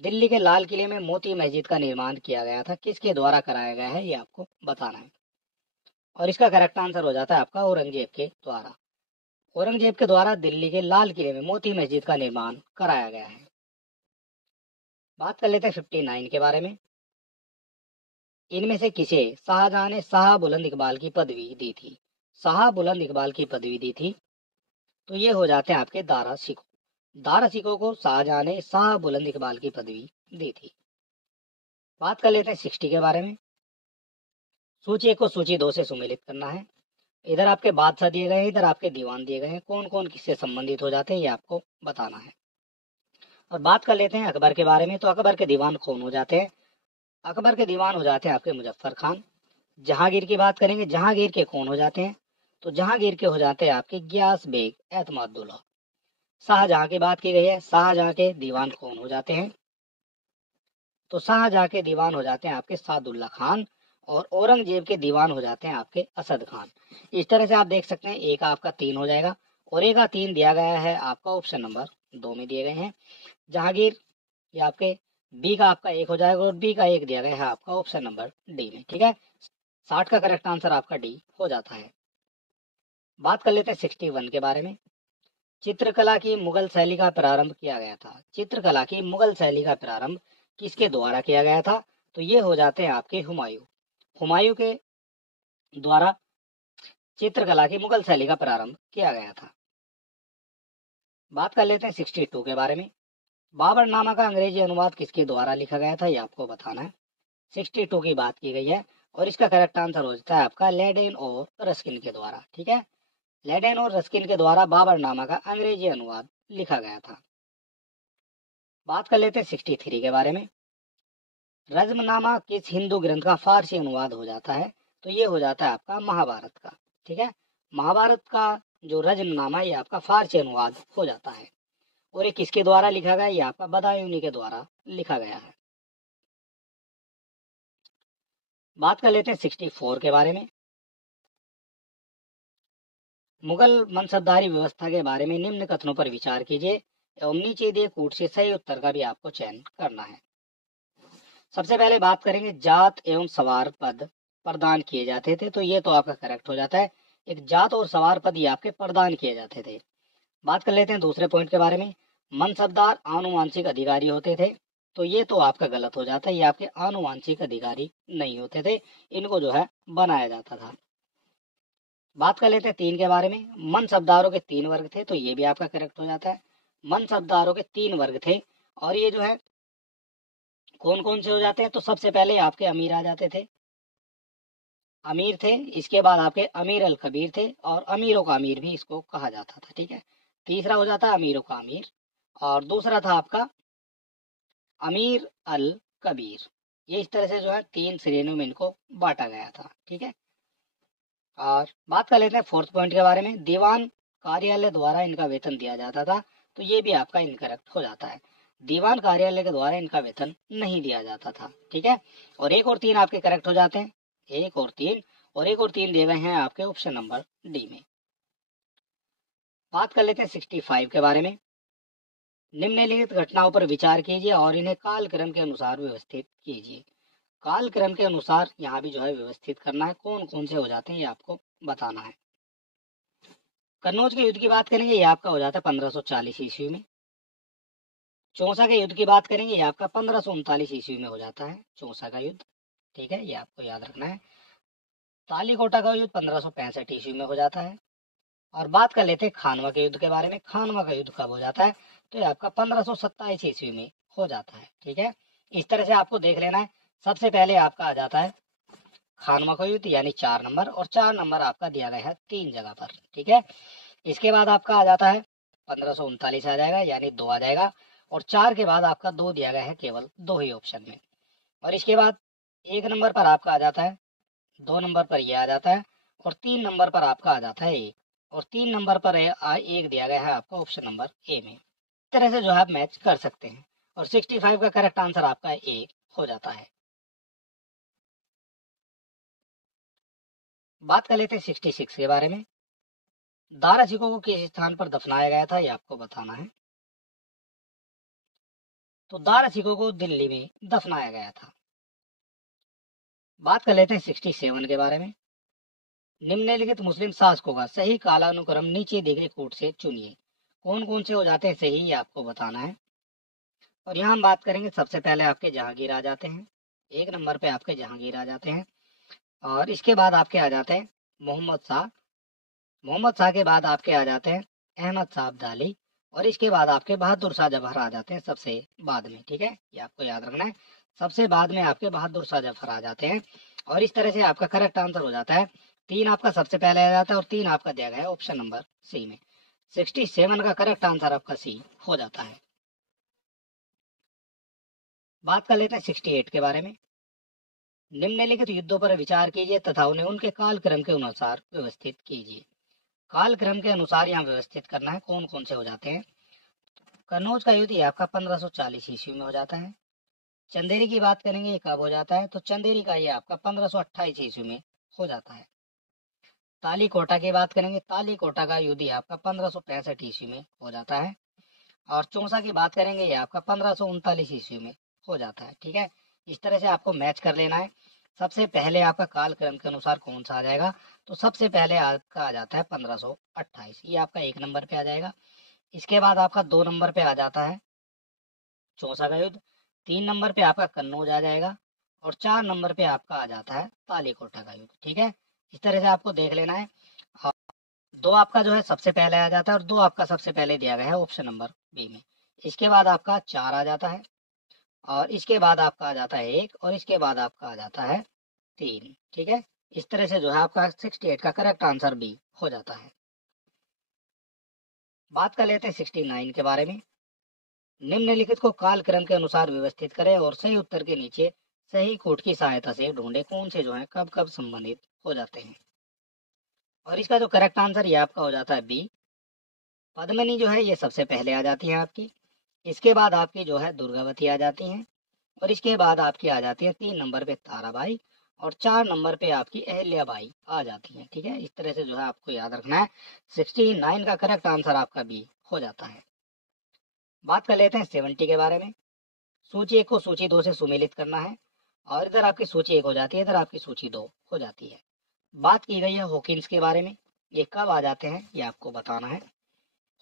दिल्ली के लाल किले में मोती मस्जिद का निर्माण किया गया था, किसके द्वारा कराया गया है ये आपको बताना है। और इसका करेक्ट आंसर हो जाता है आपका औरंगजेब के द्वारा। औरंगजेब के द्वारा दिल्ली के लाल किले में मोती मस्जिद का निर्माण कराया गया है। बात कर लेते हैं 59 के बारे में। इनमें से किसे शाहजहां ने शाह बुलंद इकबाल की पदवी दी थी। शाह बुलंद इकबाल की पदवी दी थी, तो ये हो जाते हैं आपके दारा सिखो। दारा सिखो को शाहजहां ने शाह बुलंद इकबाल की पदवी दी थी। बात कर लेते हैं 60 के बारे में। सूची 1 को सूची 2 से सुमेलित करना है। इधर आपके बादशाह दिए गए हैं, इधर आपके दीवान दिए गए हैं। कौन कौन किससे संबंधित हो जाते हैं ये आपको बताना है। और बात कर लेते हैं अकबर के बारे में। तो अकबर के दीवान कौन हो जाते हैं, अकबर के दीवान हो जाते हैं आपके मुजफ्फर खान। जहांगीर की बात करेंगे, जहांगीर के कौन हो जाते हैं, तो जहांगीर के हो जाते हैं आपके गियास बेग एतमादुल्ला। शाहजहां की बात की गई है, शाहजहां के दीवान कौन हो जाते हैं, तो शाहजहां के दीवान हो जाते हैं आपके सादुल्ला खान। और औरंगजेब के दीवान हो जाते हैं आपके असद खान। इस तरह से आप देख सकते हैं एक आपका 3 हो जाएगा और एक का 3 दिया गया है आपका ऑप्शन नंबर 2 में दिए गए हैं जहांगीर। ये आपके बी का आपका 1 हो जाएगा और बी का 1 दिया गया है आपका ऑप्शन नंबर डी में। ठीक है, 60 का करेक्ट आंसर आपका डी हो जाता है। बात कर लेते हैं 61 के बारे में। चित्रकला की मुगल शैली का प्रारंभ किया गया था। चित्रकला की मुगल शैली का प्रारंभ किसके द्वारा किया गया था, तो ये हो जाते हैं आपके हुमायूं। हुमायूं के द्वारा चित्रकला की मुगल शैली का प्रारंभ किया गया था। बात कर लेते हैं 62 के बारे में। बाबरनामा का अंग्रेजी अनुवाद किसके द्वारा लिखा गया था ये आपको बताना है। 62 की बात की गई है और इसका करेक्ट आंसर हो जाता है आपका लेडेन और रस्किन के द्वारा। ठीक है, लेडेन और रस्किन के द्वारा बाबरनामा का अंग्रेजी अनुवाद लिखा गया था। बात कर लेते हैं 63 के बारे में। रज्मनामा किस हिंदू ग्रंथ का फारसी अनुवाद हो जाता है, तो ये हो जाता है आपका महाभारत का। ठीक है, महाभारत का जो रज्मनामा ये आपका फारसी अनुवाद हो जाता है। और ये किसके द्वारा लिखा गया, ये आपका बदायूनी के द्वारा लिखा गया है। बात कर लेते हैं 64 के बारे में। मुगल मनसबदारी व्यवस्था के बारे में निम्न कथनों पर विचार कीजिए एवं नीचे दिए कूट से सही उत्तर का भी आपको चयन करना है। सबसे पहले बात करेंगे जात एवं सवार पद प्रदान किए जाते थे, तो ये तो आपका करेक्ट हो जाता है। एक जात और सवार पद ये आपके प्रदान किए जाते थे। बात कर लेते हैं दूसरे पॉइंट के बारे में। मनसबदार आनुवांशिक अधिकारी होते थे, तो ये तो आपका गलत हो जाता है। ये आपके आनुवांशिक अधिकारी नहीं होते थे, इनको जो है बनाया जाता था। बात कर लेते हैं 3 के बारे में। मनसबदारों के 3 वर्ग थे, तो ये भी आपका करेक्ट हो जाता है। मनसबदारों के 3 वर्ग थे और ये जो है कौन कौन से हो जाते हैं, तो सबसे पहले आपके अमीर आ जाते थे, अमीर थे। इसके बाद आपके अमीर अल कबीर थे और अमीरों का अमीर भी इसको कहा जाता था। ठीक है, तीसरा हो जाता है अमीरों का अमीर और दूसरा था आपका अमीर अल कबीर। ये इस तरह से जो है 3 श्रेणियों में इनको बांटा गया था। ठीक है, और बात कर लेते हैं 4th पॉइंट के बारे में। दीवान कार्यालय द्वारा इनका वेतन दिया जाता था, तो ये भी आपका इनकरेक्ट हो जाता है। दीवान कार्यालय के द्वारा इनका वेतन नहीं दिया जाता था। ठीक है, और 1 और 3 आपके करेक्ट हो जाते हैं। 1 और 3 और 1 और 3 दिए गए हैं आपके ऑप्शन नंबर डी में। बात कर लेते हैं 65 के बारे में। निम्नलिखित घटनाओं पर विचार कीजिए और इन्हें कालक्रम के अनुसार व्यवस्थित कीजिए। कालक्रम के अनुसार यहाँ भी जो है व्यवस्थित करना है, कौन कौन से हो जाते हैं ये आपको बताना है। कन्नौज के युद्ध की बात करेंगे, ये आपका हो जाता है 1540 ईस्वी में। चौसा के युद्ध की बात करेंगे, ये आपका 1539 ईस्वी में हो जाता है चौसा का युद्ध। ठीक है, ये आपको याद रखना है। तालीकोटा का युद्ध 1565 ईस्वी में हो जाता है। और बात कर लेते हैं खानवा के युद्ध के बारे में। खानवा का युद्ध कब हो जाता है, तो ये आपका 1527 ईस्वी में हो जाता है। ठीक है, इस तरह से आपको देख लेना है। सबसे पहले आपका आ जाता है खानवा का युद्ध यानी 4 नंबर, और 4 नंबर आपका दिया गया है 3 जगह पर। ठीक है, इसके बाद आपका आ जाता है 1539 आ जाएगा यानी 2 आ जाएगा, और 4 के बाद आपका 2 दिया गया है केवल 2 ही ऑप्शन में। और इसके बाद 1 नंबर पर आपका आ जाता है, 2 नंबर पर यह आ जाता है, और 3 नंबर पर आपका आ जाता है 1, और 3 नंबर पर 1 दिया गया है आपका ऑप्शन नंबर ए में। इस तरह से जो है आप मैच कर सकते हैं, और 65 का करेक्ट आंसर आपका 1 हो जाता है। बात कर लेते हैं 66 के बारे में। दारा सिकों को किस स्थान पर दफनाया गया था, ये आपको बताना है। तो दारा सिकों को दिल्ली में दफनाया गया था। बात कर लेते हैं 67 के बारे में। निम्नलिखित मुस्लिम शासकों का सही कालानुक्रम नीचे दी गई कूट से चुनिए। कौन कौन से हो जाते हैं सही, ये आपको बताना है। और यहाँ हम बात करेंगे, सबसे पहले आपके जहांगीर आ जाते हैं, 1 नंबर पे आपके जहांगीर आ जाते हैं। और इसके बाद आपके आ जाते हैं मोहम्मद शाह। मोहम्मद शाह के बाद आपके आ जाते हैं अहमद शाह अब्दाली, और इसके बाद आपके बहादुर शाह जफर आ जाते हैं सबसे बाद में। ठीक है, ये आपको याद रखना है, सबसे बाद में आपके बहादुर शाह जफर आ जाते हैं। और इस तरह से आपका करेक्ट आंसर हो जाता है 3 आपका सबसे पहले आ जाता है, और 3 आपका दिया गया है ऑप्शन नंबर सी में। 67 का करेक्ट आंसर आपका सी हो जाता है। बात कर लेते हैं 68 के बारे में। निम्नलिखित युद्धों पर विचार कीजिए तथा उन्हें उनके कालक्रम के अनुसार व्यवस्थित कीजिए। कालक्रम के अनुसार यहाँ व्यवस्थित करना है, कौन कौन से हो जाते हैं। कन्नौज का युद्ध ये आपका 1540 ईस्वी में हो जाता है। चंदेरी की बात करेंगे, ये कब हो जाता है, तो चंदेरी का ये आपका 1528 ईस्वी में हो जाता है। तालीकोटा की बात करेंगे, तालीकोटा का युद्ध ये आपका 1565 ईस्वी में हो जाता है। और चौसा की बात करेंगे, ये आपका 1539 ईस्वी में हो जाता है। ठीक है, इस तरह से आपको मैच कर लेना है। सबसे पहले आपका कालक्रम के अनुसार कौन सा आ जाएगा, तो सबसे पहले आपका आ जाता है 1528, ये आपका 1 नंबर पे आ जाएगा। इसके बाद आपका 2 नंबर पे आ जाता है चौसा का युद्ध, 3 नंबर पे आपका कन्नौज आ जाएगा, और 4 नंबर पे आपका आ जाता है तालीकोटा का युद्ध। ठीक है, इस तरह से आपको देख लेना है। और 2 आपका जो है सबसे पहले आ जाता है, और 2 आपका सबसे पहले दिया गया है ऑप्शन नंबर बी में। इसके बाद आपका 4 आ जाता है, और इसके बाद आपका आ जाता है 1, और इसके बाद आपका आ जाता है 3। ठीक है, इस तरह से जो है आपका 68 का करेक्ट आंसर बी हो जाता है। बात कर लेते हैं 69 के बारे में। निम्नलिखित को कालक्रम के अनुसार व्यवस्थित करें और सही उत्तर के नीचे सही कोट की सहायता से ढूंढे कौन से जो है कब कब संबंधित हो जाते हैं। और इसका जो करेक्ट आंसर ये आपका हो जाता है बी। पद्मिनी जो है ये सबसे पहले आ जाती है आपकी, इसके बाद आपकी जो है दुर्गावती आ जाती हैं, और इसके बाद आपकी आ जाती है 3 नंबर पे ताराबाई, और 4 नंबर पे आपकी अहिल्याबाई आ जाती है। ठीक है, इस तरह से जो है आपको याद रखना है। 69 का करेक्ट आंसर आपका बी हो जाता है। बात कर लेते हैं 70 के बारे में। सूची 1 को सूची 2 से सुमेलित करना है और इधर आपकी सूची 1 हो जाती है, इधर आपकी सूची 2 हो जाती है। बात की गई है हॉकिंस के बारे में। ये कब आ जाते हैं ये आपको बताना है।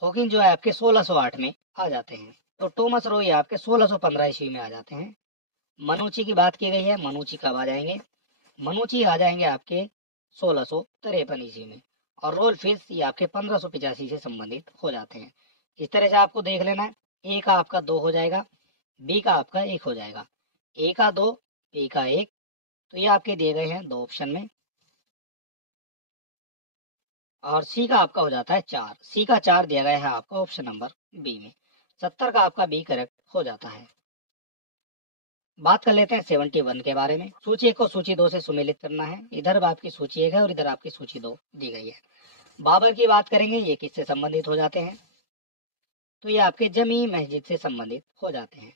हॉकिंस जो है आपके 1608 में आ जाते हैं। तो टॉमस रो ये आपके 1615 ईस्वी में आ जाते हैं। मनुची की बात की गई है, मनुची कब आ जाएंगे? मनुची आ जाएंगे आपके 1653 ईस्वी में। और रोल फिश ये आपके 1585 से संबंधित हो जाते हैं। इस तरह से आपको देख लेना है। ए का आपका 2 हो जाएगा, बी का आपका 1 हो जाएगा। ए का 2, बी का 1, तो ये आपके दिए गए हैं 2 ऑप्शन में। और सी का आपका हो जाता है 4, सी का 4 दिया गया है आपका ऑप्शन नंबर बी में। 70 का आपका बी करेक्ट हो जाता है। बात कर लेते हैं 71 के बारे में। सूची 1 को सूची 2 से सुमेलित करना है। इधर आपकी सूची 1 है और इधर आपकी सूची 2 दी गई है। बाबर की बात करेंगे, ये किससे संबंधित हो जाते हैं? तो ये आपके जमी मस्जिद से संबंधित हो जाते हैं।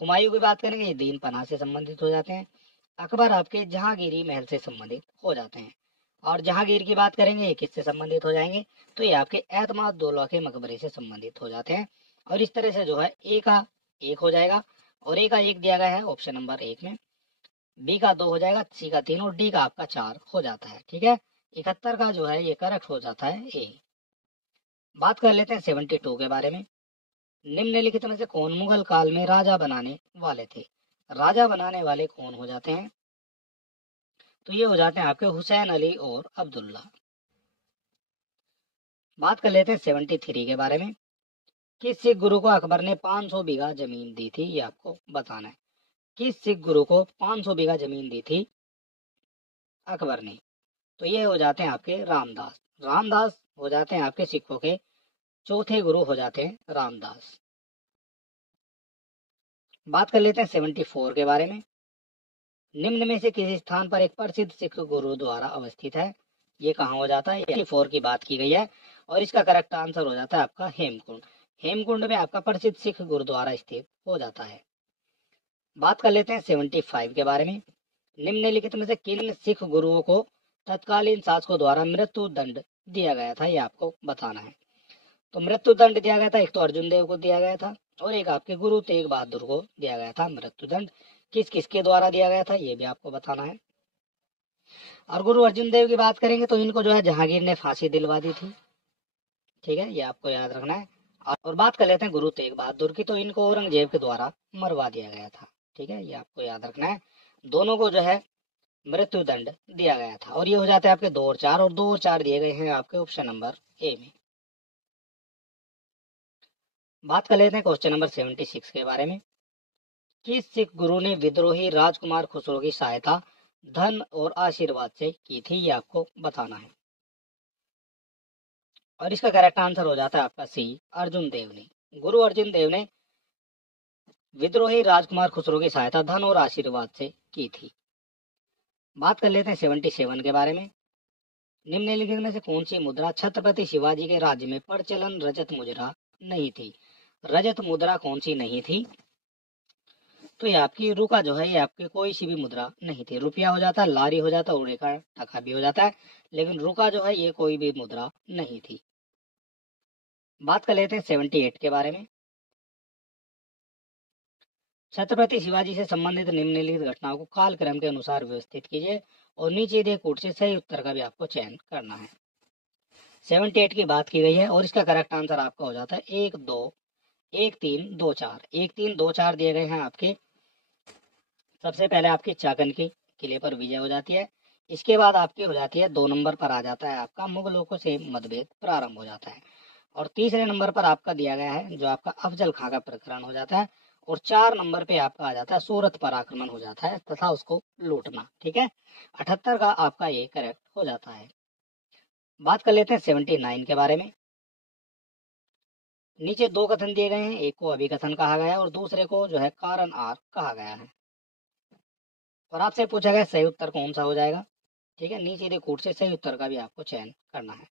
हुमायूं की बात करेंगे, ये दीन पनाह से संबंधित हो जाते हैं। अकबर आपके जहांगीरी महल से संबंधित हो जाते हैं। और जहांगीर की बात करेंगे, ये किससे संबंधित हो जाएंगे? तो ये आपके एतमाद दौला के मकबरे से संबंधित हो जाते हैं। और इस तरह से जो है ए का 1 हो जाएगा और ए का 1 दिया गया है ऑप्शन नंबर 1 में। बी का 2 हो जाएगा, सी का 3 और डी का आपका 4 हो जाता है। ठीक है, 71 का जो है ये करेक्ट हो जाता है ए। बात कर लेते हैं 72 के बारे में। निम्नलिखित में से कौन मुगल काल में राजा बनाने वाले थे? राजा बनाने वाले कौन हो जाते हैं? तो ये हो जाते हैं आपके हुसैन अली और अब्दुल्ला। बात कर लेते हैं 73 के बारे में। किस सिख गुरु को अकबर ने 500 बीघा जमीन दी थी, ये आपको बताना है। किस सिख गुरु को 500 बीघा जमीन दी थी अकबर ने? तो ये हो जाते हैं आपके रामदास। रामदास हो जाते हैं आपके सिखों के चौथे गुरु हो जाते हैं रामदास। बात कर लेते हैं 74 के बारे में। निम्न में से किसी स्थान पर एक प्रसिद्ध सिख गुरुद्वारा अवस्थित है, ये कहाँ हो जाता है? 74 की बात की गई है और इसका करेक्ट आंसर हो जाता है आपका हेमकुंड। हेमकुंड में आपका प्रसिद्ध सिख गुरुद्वारा स्थित हो जाता है। बात कर लेते हैं 75 के बारे में। निम्नलिखित में से किन सिख गुरुओं को तत्कालीन शासकों द्वारा मृत्यु दंड दिया गया था, ये आपको बताना है। तो मृत्यु दंड दिया गया था, एक तो अर्जुन देव को दिया गया था और एक आपके गुरु तेग बहादुर को दिया गया था मृत्यु दंड। किस किसके द्वारा दिया गया था ये भी आपको बताना है। और गुरु अर्जुन देव की बात करेंगे तो इनको जो है जहांगीर ने फांसी दिलवा दी थी। ठीक है, ये आपको याद रखना है। और बात कर लेते हैं गुरु तेग बहादुर की, तो इनको औरंगजेब के द्वारा मरवा दिया गया था। ठीक है, ये आपको याद रखना है। दोनों को जो है मृत्यु दंड दिया गया था। और ये हो जाते हैं आपके 2 और 4, और 2 और 4 दिए गए हैं आपके ऑप्शन नंबर ए में। बात कर लेते हैं क्वेश्चन नंबर 76 के बारे में। किस सिख गुरु ने विद्रोही राजकुमार खुसरो की सहायता धन और आशीर्वाद से की थी, ये आपको बताना है। और इसका करेक्ट आंसर हो जाता है आपका सी, अर्जुन देव ने। गुरु अर्जुन देव ने विद्रोही राजकुमार खुसरो की सहायता धन और आशीर्वाद से की थी। बात कर लेते हैं 77 के बारे में। निम्नलिखित में से कौन सी मुद्रा छत्रपति शिवाजी के राज्य में प्रचलन रजत मुद्रा नहीं थी? रजत मुद्रा कौन सी नहीं थी? तो ये आपकी रुका जो है, ये आपकी कोई सी भी मुद्रा नहीं थी। रुपया हो जाता है, लारी हो जाता है, उड़े का टका भी हो जाता है, लेकिन रुका जो है ये कोई भी मुद्रा नहीं थी। बात कर लेते हैं 78 के बारे में। छत्रपति शिवाजी से संबंधित निम्नलिखित घटनाओं को कालक्रम के अनुसार व्यवस्थित कीजिए और नीचे दिए कोड से सही उत्तर का भी आपको चयन करना है। 78 की बात की गई है और इसका करेक्ट आंसर आपका हो जाता है 1 2 1 3 2 4। 1 3 2 4 दिए गए हैं आपके। सबसे पहले आपकी चाकन की किले पर विजय हो जाती है। इसके बाद आपकी हो जाती है 2 नंबर पर आ जाता है आपका मुगलों को से मतभेद प्रारंभ हो जाता है। और तीसरे नंबर पर आपका दिया गया है जो आपका अफजल खां का प्रकरण हो जाता है। और 4 नंबर पे आपका आ जाता है सूरत पर आक्रमण हो जाता है तथा उसको लूटना। ठीक है, 78 का आपका ये करेक्ट हो जाता है। बात कर लेते हैं 79 के बारे में। नीचे 2 कथन दिए गए हैं, एक को अभिकथन कहा गया है और दूसरे को जो है कारण आर कहा गया है। और आपसे पूछा गया सही उत्तर कौन सा हो जाएगा। ठीक है, नीचे दे कूट से सही उत्तर का भी आपको चयन करना है।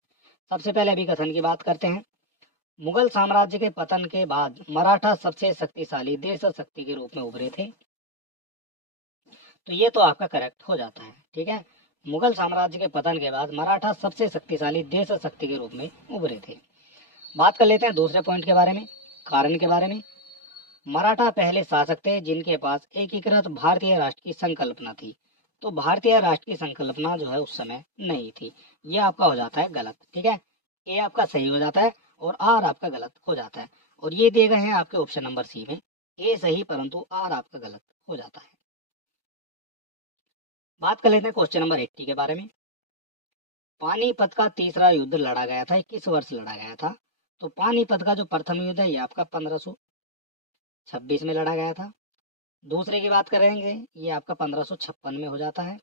सबसे पहले अभिकथन की बात करते हैं। मुगल साम्राज्य के पतन के बाद मराठा सबसे शक्तिशाली देश शक्ति के रूप में उभरे थे। तो ये तो आपका करेक्ट हो जाता है। ठीक है, मुगल साम्राज्य के पतन के बाद मराठा सबसे शक्तिशाली देश शक्ति के रूप में उभरे थे। बात कर लेते हैं दूसरे पॉइंट के बारे में, कारण के बारे में। मराठा पहले शासक थे जिनके पास एकीकृत भारतीय राष्ट्र की संकल्पना थी। तो भारतीय राष्ट्र की संकल्पना जो है उस समय नहीं थी। ये आपका हो जाता है गलत। ठीक है, ए आपका सही हो जाता है और आर आपका गलत हो जाता है। और ये दिए गए हैं आपके ऑप्शन नंबर सी में, ए सही परंतु आर आपका गलत हो जाता है। बात कर लेते हैं क्वेश्चन नंबर 80 के बारे में। पानीपत का तीसरा युद्ध लड़ा गया था, किस वर्ष लड़ा गया था? तो पानीपत का जो प्रथम युद्ध है ये आपका 1526 में लड़ा गया था। दूसरे की बात करेंगे ये आपका 1556 में हो जाता है।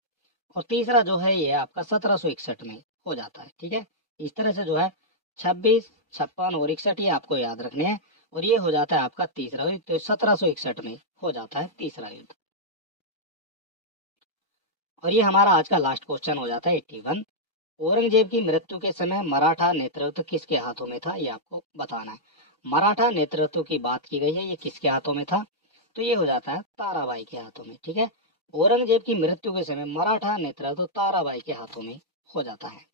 और तीसरा जो है ये आपका 1761 में हो जाता है। ठीक है, इस तरह से जो है 26, 56 और 61 ये आपको याद रखने हैं। और ये हो जाता है आपका तीसरा युद्ध, तो 1761 में हो जाता है तीसरा युद्ध। और ये हमारा आज का लास्ट क्वेश्चन हो जाता है 81। औरंगजेब की मृत्यु के समय मराठा नेतृत्व किसके हाथों में था, ये आपको बताना है। मराठा नेतृत्व की बात की गई है, ये किसके हाथों में था? तो ये हो जाता है ताराबाई के हाथों में। ठीक है, औरंगजेब की मृत्यु के समय मराठा नेतृत्व ताराबाई के हाथों में हो जाता है।